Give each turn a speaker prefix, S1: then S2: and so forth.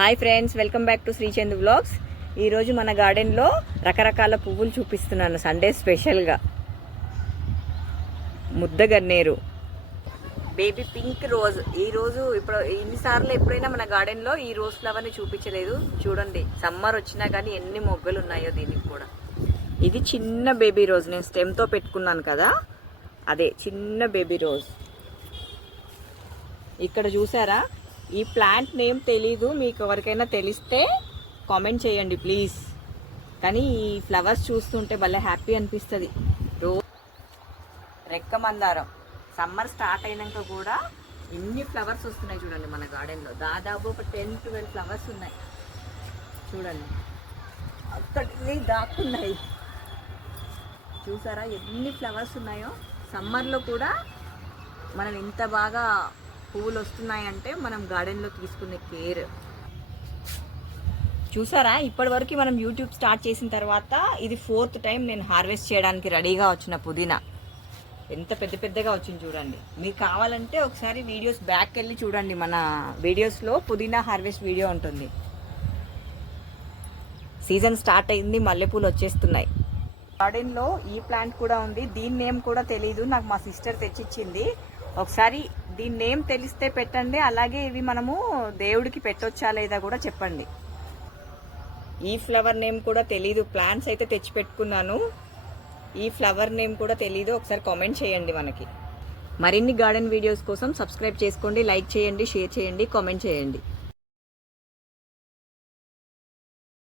S1: Hi friends welcome back to Srichand vlogs ఈరోజు మన గార్డెన్లో రకరకాల పువ్వులు చూపిస్తున్నాను. సండే స్పెషల్గా ముద్దగన్నేరు బేబీ పింక్ రోజ్ ఈరోజు ఇప్పుడు ఇన్నిసార్లు ఎప్పుడైనా మన గార్డెన్లో ఈ రోజ్ ఫ్లవర్ని చూపించలేదు. చూడండి సమ్మర్ వచ్చినా కానీ ఎన్ని మొగ్గలు ఉన్నాయో దీనికి కూడా. ఇది చిన్న బేబీ రోజ్ నేను స్టెమ్తో పెట్టుకున్నాను కదా. అదే చిన్న బేబీ రోజ్ ఇక్కడ చూసారా? ఈ ప్లాంట్ నేమ్ తెలీదు మీకు ఎవరికైనా తెలిస్తే కామెంట్ చేయండి ప్లీజ్. కానీ ఈ ఫ్లవర్స్ చూస్తుంటే భలే హ్యాపీ అనిపిస్తుంది. రో రెక్క మందారం. సమ్మర్ స్టార్ట్ అయినాక కూడా ఎన్ని ఫ్లవర్స్ వస్తున్నాయి చూడండి మన గార్డెన్లో. దాదాపు ఒక టెన్ ట్వెల్వ్ ఫ్లవర్స్ ఉన్నాయి. చూడండి. అక్కడికి దాక్కున్నాయి. చూసారా ఎన్ని ఫ్లవర్స్ ఉన్నాయో? సమ్మర్లో కూడా మనం ఇంత బాగా పువ్వులు వస్తున్నాయంటే మనం గార్డెన్లో తీసుకునే కేర్. చూసారా? ఇప్పటివరకు మనం యూట్యూబ్ స్టార్ట్ చేసిన తర్వాత ఇది ఫోర్త్ టైం నేను హార్వెస్ట్ చేయడానికి రెడీగా వచ్చిన పుదీనా. ఎంత పెద్ద పెద్దగా వచ్చింది చూడండి. మీకు కావాలంటే ఒకసారి వీడియోస్ బ్యాక్ వెళ్ళి చూడండి. మన వీడియోస్లో పుదీనా హార్వెస్ట్ వీడియో ఉంటుంది. సీజన్ స్టార్ట్ అయింది మల్లెపూలు వచ్చేస్తున్నాయి. గార్డెన్లో ఈ ప్లాంట్ కూడా ఉంది. దీని నేమ్ కూడా తెలీదు. నాకు మా సిస్టర్ తెచ్చిచ్చింది. ఒకసారి దీని నేమ్ తెలిస్తే పెట్టండి అలాగే ఇవి మనము దేవుడికి పెట్టొచ్చా లేదా కూడా చెప్పండి. ఈ ఫ్లవర్ నేమ్ కూడా తెలీదు. ప్లాంట్స్ అయితే తెచ్చి పెట్టుకున్నాను ఈ ఫ్లవర్ నేమ్ కూడా తెలీదు. ఒకసారి కామెంట్ చేయండి మనకి. మరిన్ని గార్డెన్ వీడియోస్ కోసం సబ్స్క్రైబ్ చేసుకోండి లైక్ చేయండి షేర్ చేయండి కామెంట్ చేయండి.